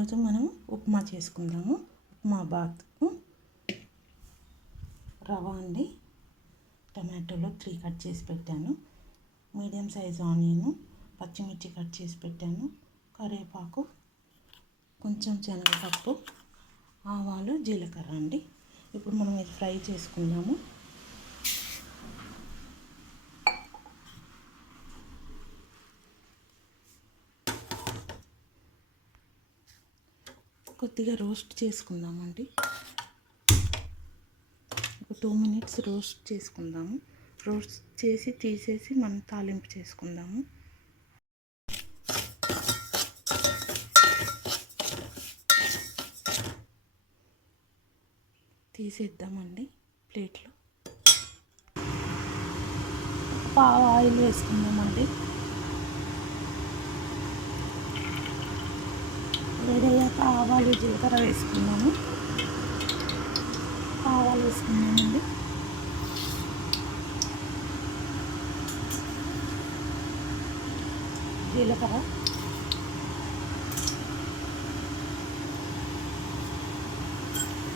ఈరోజు మనం ఉప్మా చేసుకుందాము. ఉప్మా బాత్ రవ్వ అండి. టమాటోలు 3 కట్ చేసి పెట్టాను. మీడియం సైజ్ ఆనియన్, పచ్చిమిర్చి కట్ చేసి పెట్టాను. కరివేపాకు, కొంచెం శనగపప్పు, ఆవాలు, జీలకర్ర అండి. ఇప్పుడు మనం ఇది ఫ్రై చేసుకుందాము. కొద్దిగా రోస్ట్ చేసుకుందామండి. ఒక 2 minutes రోస్ట్ చేసుకుందాము. రోస్ట్ చేసి తీసేసి మనం తాలింపు చేసుకుందాము. తీసేద్దామండి ప్లేట్లో. పావు ఆయిల్ వేసుకుందామండి. వేడయ్యాక ఆవాలు, జీలకర్ర వేసుకున్నాము. ఆవాలు వేసుకున్నామండి. జీలకర్ర,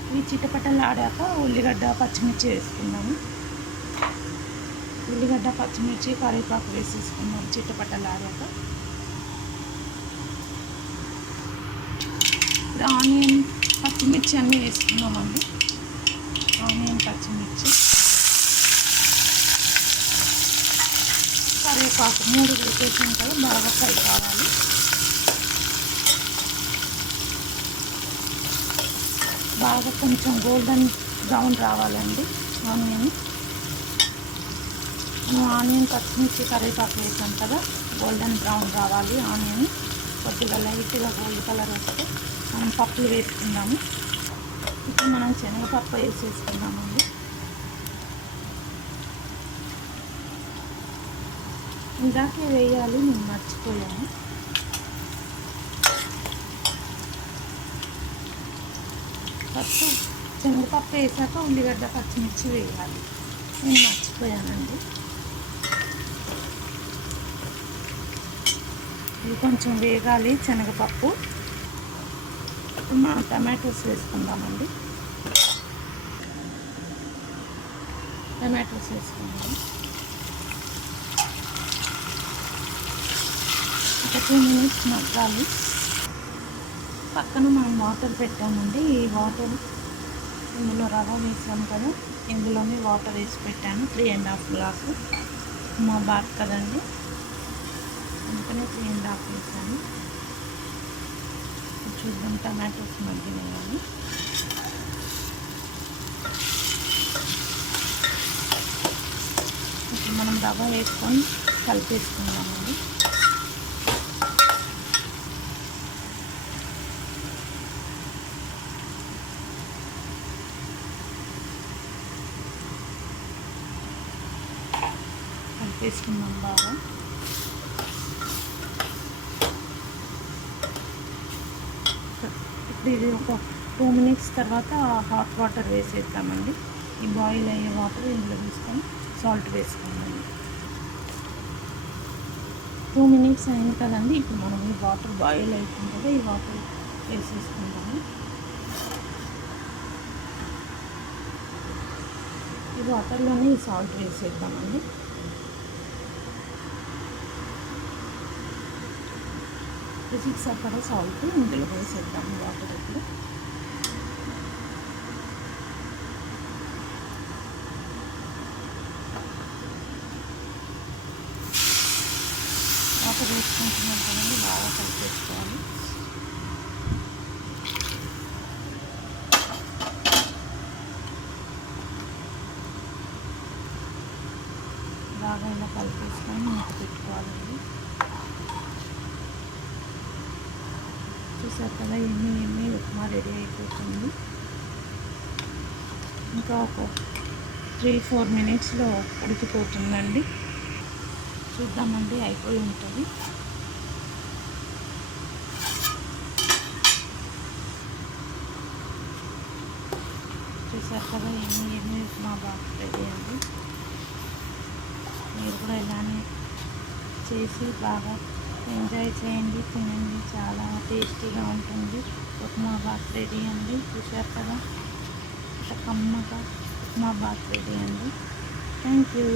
ఇవి చిటపటలాడాక ఉల్లిగడ్డ, పచ్చిమిర్చి వేసుకున్నాము. ఉల్లిగడ్డ, పచ్చిమిర్చి, కరివేపాకు వేసేసుకున్నాము. చిటపటలాడాక ఆనియన్, పచ్చిమిర్చి అన్నీ వేసుకున్నామండి. ఆనియన్, పచ్చిమిర్చి, కరివేపాకు 3 వేసేసాం కదా, బాగా ఫ్రై కావాలి. బాగా కొంచెం గోల్డెన్ బ్రౌన్ రావాలండి ఆనియన్. మనం ఆనియన్, పచ్చిమిర్చి, కరివేపాకు వేసాం కదా, గోల్డెన్ బ్రౌన్ రావాలి ఆనియన్. కొద్దిగా లైట్గా గోల్డ్ కలర్ వస్తే మనం పప్పులు వేసుకుందాము. ఇప్పుడు మనం శనగపప్పు వేసేసుకుందామండి. ఇందాకే వేయాలి, నేను మర్చిపోయాను. ఫస్ట్ శనగపప్పు వేసాక ఉల్లిగడ్డ, పచ్చిమిర్చి వేయాలి, నేను మర్చిపోయానండి. ఇది కొంచెం వేగాలి శనగపప్పు. మనం టమాటోస్ వేసుకుందామండి. టమాటోస్ వేసుకుందాం. ఒక 2 minutes మగ్గాలి. పక్కన మనం వాటర్ పెట్టామండి. ఈ వాటర్, ఇందులో రవ్వ వేసాము కదా, ఇందులోనే వాటర్ వేసి పెట్టాను. 3.5 గ్లాసు మా బాత్ కదండి, అందుకనే 3.5 వేసాను. చూద్దాం టమాటోస్ మగ్గినాయని. ఇప్పుడు మనం రవ్వ వేసుకొని కలిపేసుకుందామండి. కలిపేసుకుందాం బాగా. ఇది ఒక 2 minutes తర్వాత హాట్ వాటర్ వేసేద్దామండి. ఈ బాయిల్ అయ్యే వాటర్ ఇందులో వేసుకొని సాల్ట్ వేసుకుందాం. 2 minutes అయింది కదండి. ఇప్పుడు మనం ఈ వాటర్ బాయిల్ అవుతుంది కదా, ఈ వాటర్ వేసేసుకుందాము. ఈ వాటర్లోనే ఈ సాల్ట్ వేసేద్దామండి. రుచికి సరిపడా సాల్ట్ ఇందులో వేసేద్దాము వాటర్. ఇప్పుడు వాటర్ వేసుకుంటున్నాం కదండి, బాగా కలిపేసుకోవాలి. బాగా ఇలా కలిపేసుకొని మూత పెట్టుకోవాలండి. చూసారు కదా, ఎన్ని ఉప్మా రెడీ అయిపోతుంది. ఇంకా ఒక 3-4 minutesలో ఉడికిపోతుందండి. చూద్దామండి, అయిపోయి ఉంటుంది. చూసారు కదా, ఎన్ని ఉప్మా బాగా రెడీ అండి. మీరు కూడా ఇలానే చేసి బాగా ఎంజాయ్ చేయండి, తినండి, చాలా టేస్టీగా ఉంటుంది. ఉప్మా బాత్ రెడీ అండి. చూశారు కదా, ఇట్లా కమ్మగా ఉప్మా బాత్ రెడీ అండి. Thank you.